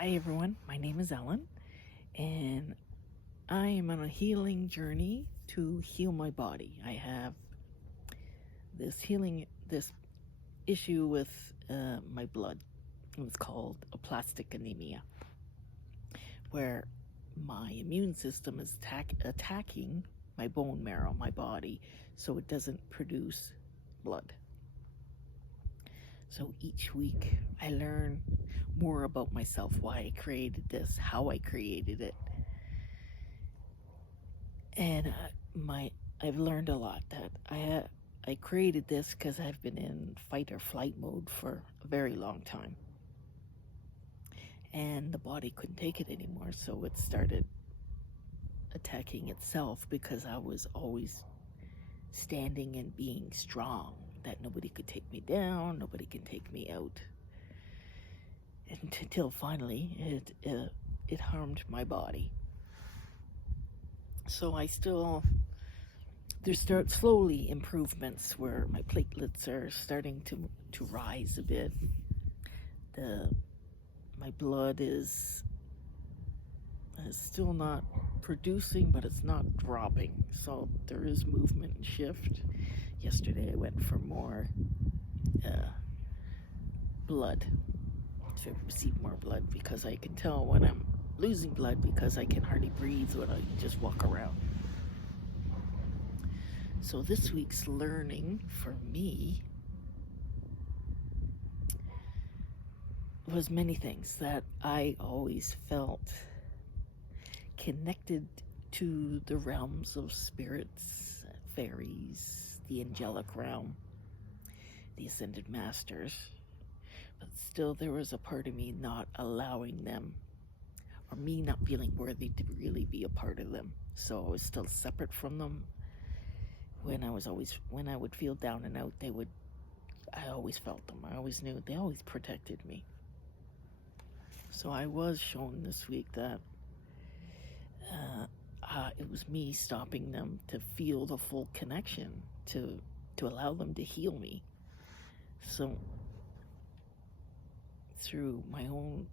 Hi everyone, my name is Ellen, and I am on a healing journey to heal my body. I have this issue with my blood. It's called aplastic anemia, where my immune system is attacking my bone marrow, my body, so it doesn't produce blood. So each week I learn more about myself, why I created this, how I created it. And I've learned a lot that I created this because I've been in fight or flight mode for a very long time. And the body couldn't take it anymore, so it started attacking itself because I was always standing and being strong, that nobody could take me down, nobody can take me out. And until finally it harmed my body. So there's slowly improvements where my platelets are starting to rise a bit. My blood is still not producing, but it's not dropping. So there is movement and shift. Yesterday I went for more blood, to receive more blood, because I can tell when I'm losing blood because I can hardly breathe when I just walk around. So this week's learning for me was many things that I always felt connected to the realms of spirits, fairies, the angelic realm, the ascended masters. But still there was a part of me not allowing them, or me not feeling worthy to really be a part of them. So I was still separate from them. When I would feel down and out, I always felt them. I always knew they always protected me. So I was shown this week that it was me stopping them to feel the full connection, to allow them to heal me. So through my own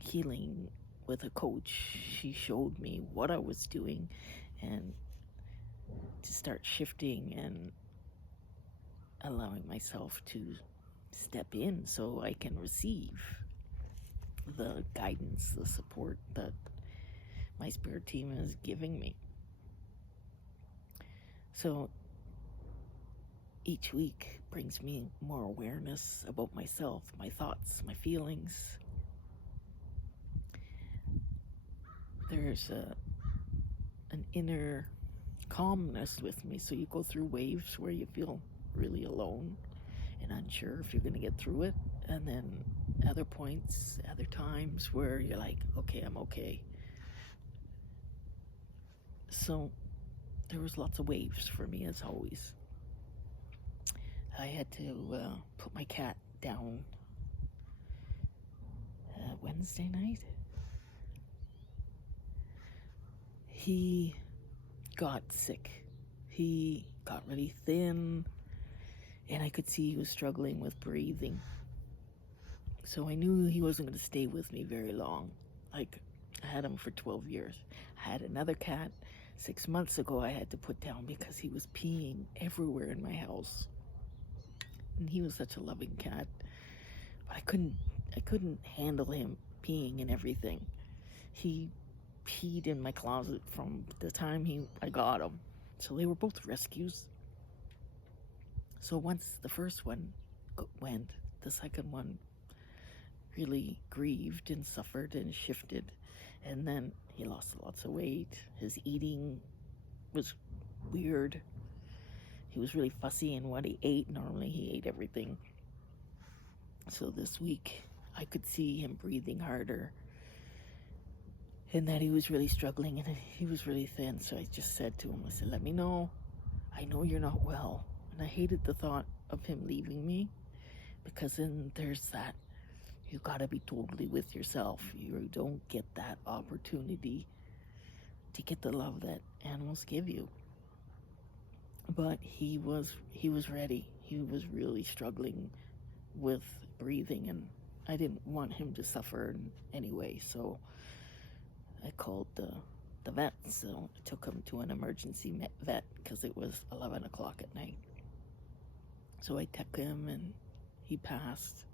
healing with a coach, she showed me what I was doing and to start shifting and allowing myself to step in so I can receive the guidance, the support that my spirit team is giving me. So each week brings me more awareness about myself, my thoughts, my feelings. There's an inner calmness with me. So you go through waves where you feel really alone and unsure if you're going to get through it, and then other points, other times where you're like, okay, I'm okay. So there was lots of waves for me, as always. I had to put my cat down Wednesday night. He got sick. He got really thin, and I could see he was struggling with breathing. So I knew he wasn't going to stay with me very long. Like, I had him for 12 years. I had another cat 6 months ago I had to put down because he was peeing everywhere in my house. And he was such a loving cat, but I couldn't handle him peeing and everything. He peed in my closet from the time I got him. So they were both rescues. So once the first one went, the second one really grieved and suffered and shifted. And then he lost lots of weight. His eating was weird. He was really fussy in what he ate. Normally he ate everything. So this week I could see him breathing harder, and that he was really struggling, and he was really thin. So I just said to him, I said, let me know. I know you're not well. And I hated the thought of him leaving me, because then there's that, you gotta be totally with yourself. You don't get that opportunity to get the love that animals give you. But he was ready. He was really struggling with breathing, and I didn't want him to suffer in any way, so I called the vet. So I took him to an emergency vet because it was 11 o'clock at night. So I took him and he passed.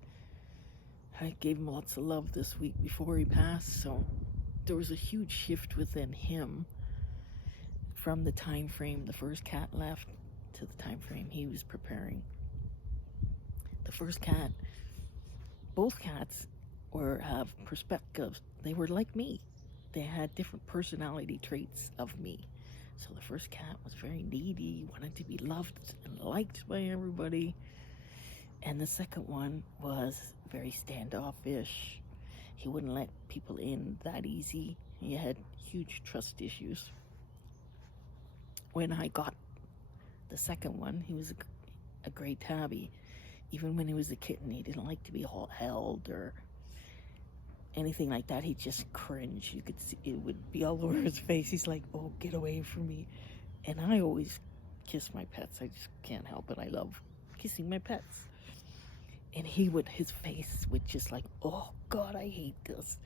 I gave him lots of love this week before he passed, so there was a huge shift within him from the time frame the first cat left to the time frame he was preparing. The first cat, both cats have perspectives. They were like me. They had different personality traits of me. So the first cat was very needy, wanted to be loved and liked by everybody. And the second one was very standoffish. He wouldn't let people in that easy. He had huge trust issues. When I got the second one, he was a gray tabby. Even when he was a kitten, he didn't like to be held or anything like that. He'd just cringe. You could see it would be all over his face. He's like, oh, get away from me. And I always kiss my pets. I just can't help it. I love kissing my pets. And his face would just like, oh God, I hate this.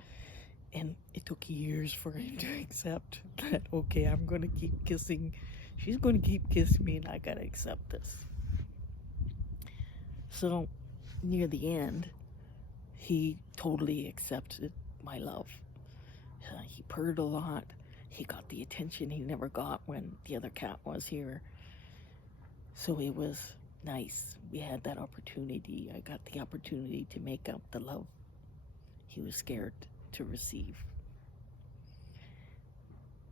And it took years for him to accept that, okay, I'm going to keep kissing. She's going to keep kissing me and I got to accept this. So near the end, he totally accepted my love. He purred a lot. He got the attention he never got when the other cat was here. So it was nice. We had that opportunity. I got the opportunity to make up the love he was scared to receive.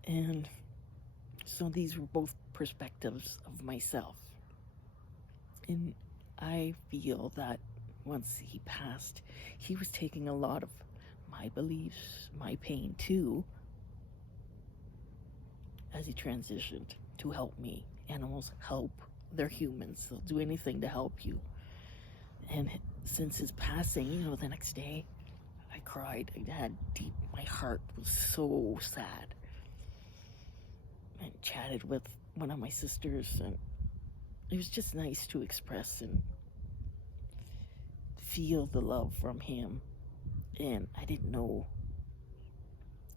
And so these were both perspectives of myself. And I feel that once he passed, he was taking a lot of my beliefs, my pain too, as he transitioned to help me. Animals help. They're humans. They'll do anything to help you. And since his passing, the next day, I cried. My heart was so sad. And chatted with one of my sisters, and it was just nice to express and feel the love from him. And I didn't know,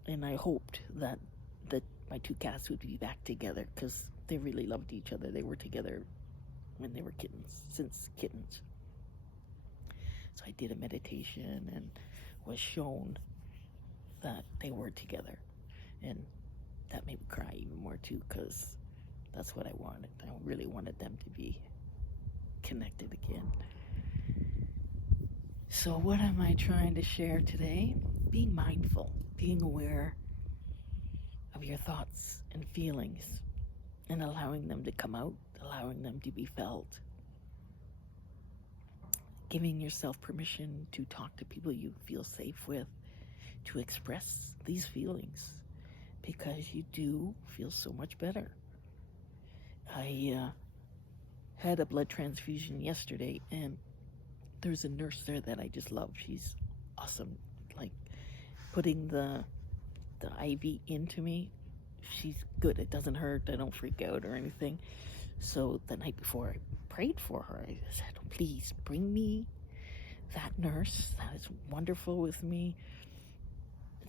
and I hoped that my two cats would be back together because they really loved each other. They were together when they were since kittens. So I did a meditation and was shown that they were together. And that made me cry even more too, because that's what I wanted. I really wanted them to be connected again. So what am I trying to share today? Being mindful, being aware of your thoughts and feelings, and allowing them to come out, allowing them to be felt. Giving yourself permission to talk to people you feel safe with, to express these feelings, because you do feel so much better. I had a blood transfusion yesterday, and there's a nurse there that I just love. She's awesome. Like putting the IV into me, she's good. It doesn't hurt. I don't freak out or anything. So the night before, I prayed for her. I said, please bring me that nurse that is wonderful with me,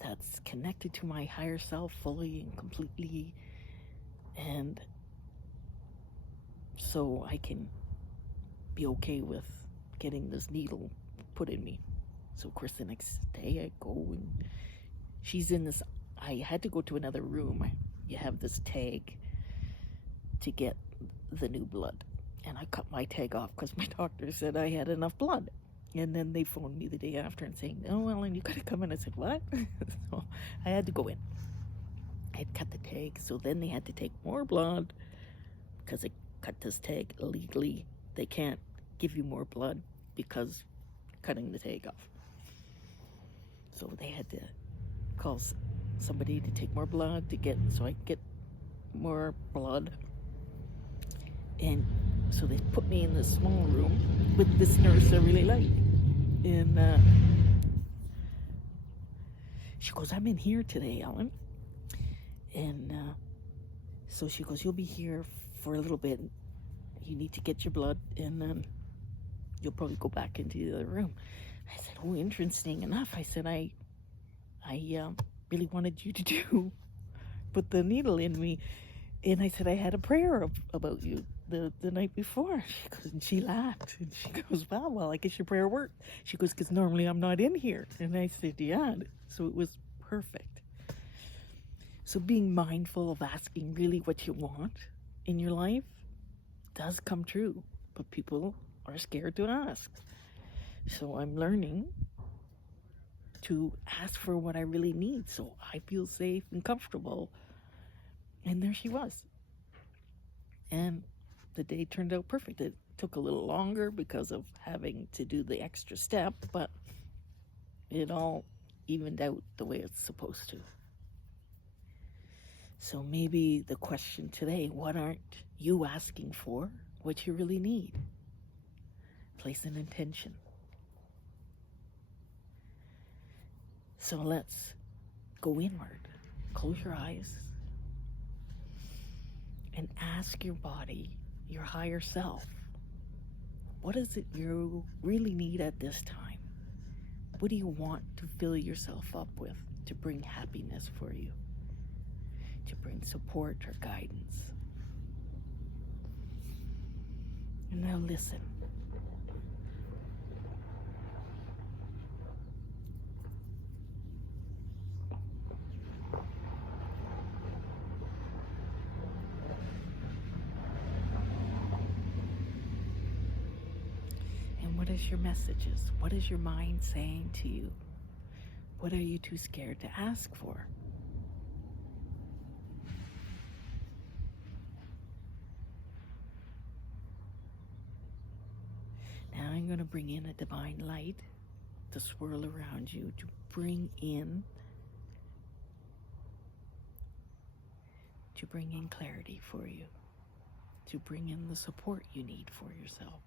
that's connected to my higher self fully and completely, and so I can be okay with getting this needle put in me. So of course the next day I go, and she's in this, I had to go to another room. You have this tag to get the new blood, and I cut my tag off because my doctor said I had enough blood. And then they phoned me the day after and saying, oh, Ellen, you gotta come in. I said, what? So I had to go in. I had cut the tag, so then they had to take more blood because I cut this tag illegally. They can't give you more blood because cutting the tag off. So they had to call somebody to take more blood so I could get more blood. And so they put me in this small room with this nurse I really like. And she goes, I'm in here today, Ellen. And so she goes, you'll be here for a little bit. You need to get your blood, and then you'll probably go back into the other room. I said, oh, interesting enough. I said, I really wanted you to put the needle in me. And I said, I had a prayer about you the night before. She laughed. And she goes, wow, well, I guess your prayer worked. She goes, because normally I'm not in here. And I said, yeah. So it was perfect. So being mindful of asking really what you want in your life does come true. But people are scared to ask. So I'm learning to ask for what I really need so I feel safe and comfortable. And there she was. And the day turned out perfect. It took a little longer because of having to do the extra step, but it all evened out the way it's supposed to. So maybe the question today, what aren't you asking for? What you really need? Place an intention. So let's go inward. Close your eyes and ask your body, your higher self, what is it you really need at this time? What do you want to fill yourself up with to bring happiness for you? To bring support or guidance? And now listen. And what is your messages? What is your mind saying to you? What are you too scared to ask for? Now I'm going to bring in a divine light to swirl around you, to bring in clarity for you, to bring in the support you need for yourself,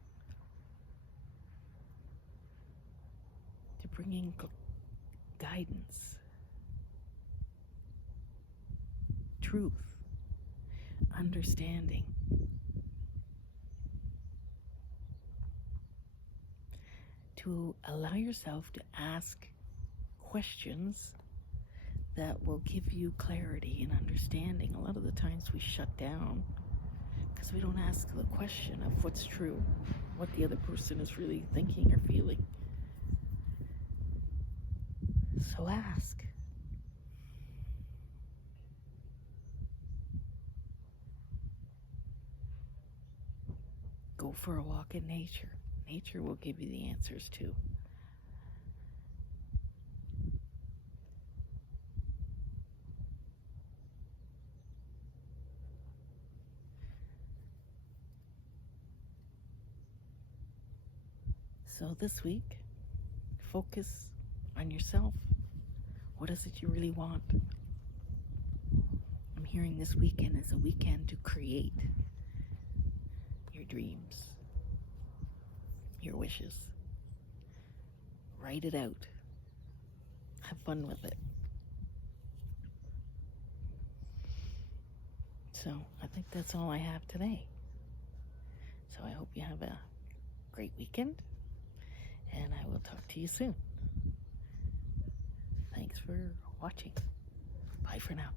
to bring in guidance, truth, understanding. To allow yourself to ask questions that will give you clarity and understanding. A lot of the times we shut down because we don't ask the question of what's true, what the other person is really thinking or feeling. So ask. Go for a walk in nature. Nature will give you the answers too. So this week, focus on yourself. What is it you really want? I'm hearing this weekend is a weekend to create your dreams, your wishes. Write it out. Have fun with it. So I think that's all I have today. So I hope you have a great weekend, and I will talk to you soon. Thanks for watching. Bye for now.